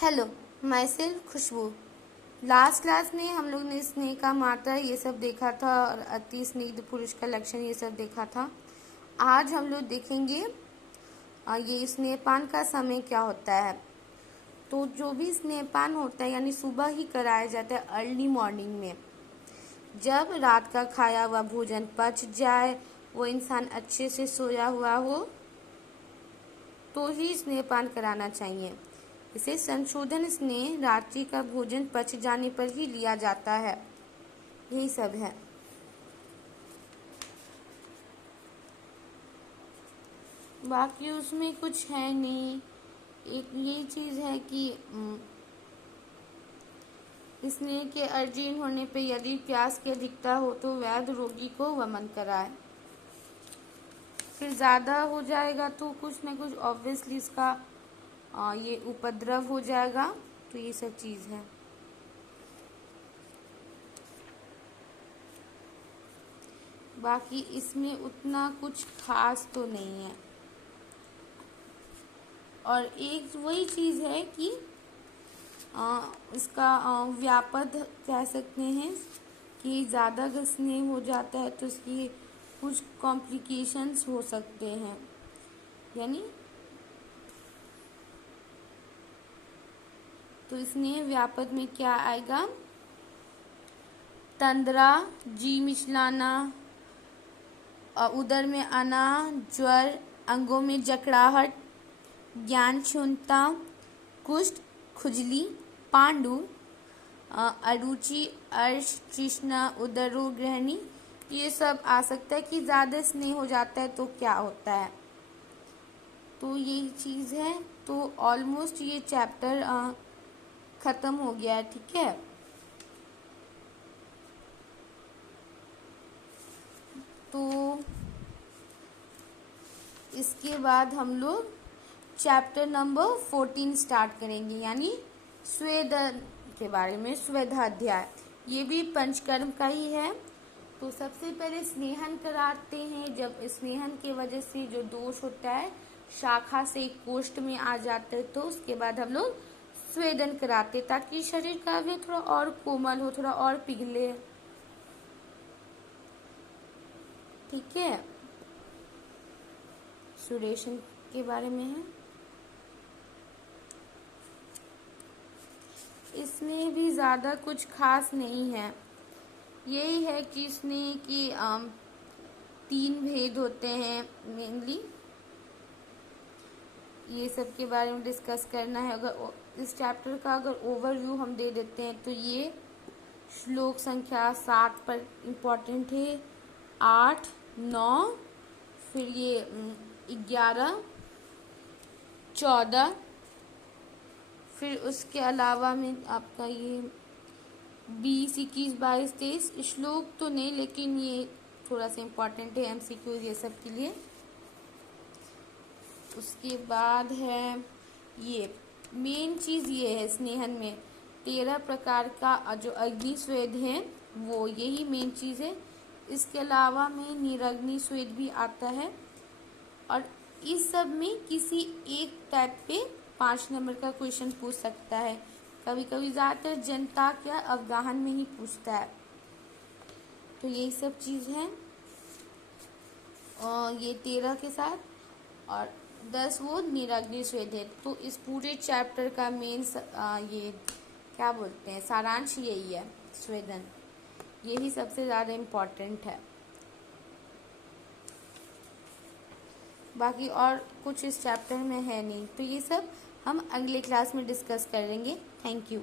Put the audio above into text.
Hello, myself Khushboo. Last class में हम लोग ने स्नेह का मात्रा ये सब देखा था और अति स्निग्ध पुरुष का लक्षण ये सब देखा था। आज हम लोग देखेंगे ये स्नेहपान का समय क्या होता है। तो जो भी स्नेहपान होता है यानी सुबह ही कराया जाता है, अर्ली मॉर्निंग में, जब रात का खाया हुआ भोजन पच जाए, वो इंसान अच्छे से सोया हुआ हो, तो ही स्नेहपान कराना चाहिए। इसे संशोधन स्नेह रात्रि का भोजन पच जाने पर ही लिया जाता है। यही सब है। बाकी उसमें कुछ है नहीं। एक ये चीज है कि स्नेह के अर्जीन होने पे यदि प्यास की अधिकता हो तो वैद्य रोगी को वमन कराए। फिर ज़्यादा हो जाएगा तो कुछ न कुछ ऑब्वियसली इसका ये उपद्रव हो जाएगा। तो ये सब चीज़ है। बाकी इसमें उतना कुछ खास तो नहीं है। और एक वही चीज़ है कि इसका व्यापद कह सकते हैं कि ज़्यादा अगर स्नेह हो जाता है तो इसकी कुछ कॉम्प्लिकेशंस हो सकते हैं। यानी तो स्नेह व्यापद में क्या आएगा? तंद्रा, जी मिचलाना, उदर में आना, ज्वर, अंगों में जकड़ाहट, ज्ञान शून्यता, कुष्ठ, खुजली, पांडु, अरुचि, अर्श, तृष्णा, उदरोग्रहणी, ये सब आ सकता है कि ज़्यादा स्नेह हो जाता है तो क्या होता है। तो यही चीज़ है। तो ऑलमोस्ट ये चैप्टर ख़त्म हो गया है। ठीक है। तो इसके बाद हम लोग चैप्टर नंबर 14 स्टार्ट करेंगे, यानी स्वेदन के बारे में, स्वेदाध्याय। ये भी पंचकर्म का ही है। तो सबसे पहले स्नेहन कराते हैं। जब स्नेहन की वजह से जो दोष होता है शाखा से कोष्ठ में आ जाते हैं, तो उसके बाद हम लोग स्वेदन कराते ताकि शरीर का अवयव थोड़ा और कोमल हो, थोड़ा और पिघले। ठीक है। सुरेशन के बारे में है। इसमें भी ज़्यादा कुछ खास नहीं है। यही है कि इसमें कि 3 भेद होते हैं मेनली। ये सब के बारे में डिस्कस करना है। अगर इस चैप्टर का अगर ओवरव्यू हम दे देते हैं तो ये श्लोक संख्या 7 पर इम्पोर्टेंट है, 8, 9, फिर ये 11, 14, फिर उसके अलावा में आपका ये 20, 21, 22, 23 श्लोक तो नहीं, लेकिन ये थोड़ा सा इम्पोर्टेंट है MCQ ये सब के लिए। उसके बाद है ये मेन चीज़ ये है स्नेहन में 13 प्रकार का जो अग्नि स्वेद है वो यही मेन चीज़ है। इसके अलावा में निरग्नि स्वेद भी आता है। और इस सब में किसी एक टाइप पे 5 नंबर का क्वेश्चन पूछ सकता है। कभी कभी ज़्यादातर जनता क्या अवगाहन में ही पूछता है। तो यही सब चीज़ है। और ये 13 के साथ और 10 वो निरग्नि स्वेद है। तो इस पूरे चैप्टर का मेन ये क्या बोलते हैं सारांश यही है, स्वेदन। यही सबसे ज़्यादा इम्पोर्टेंट है। बाकी और कुछ इस चैप्टर में है नहीं। तो ये सब हम अगले क्लास में डिस्कस करेंगे। Thank you.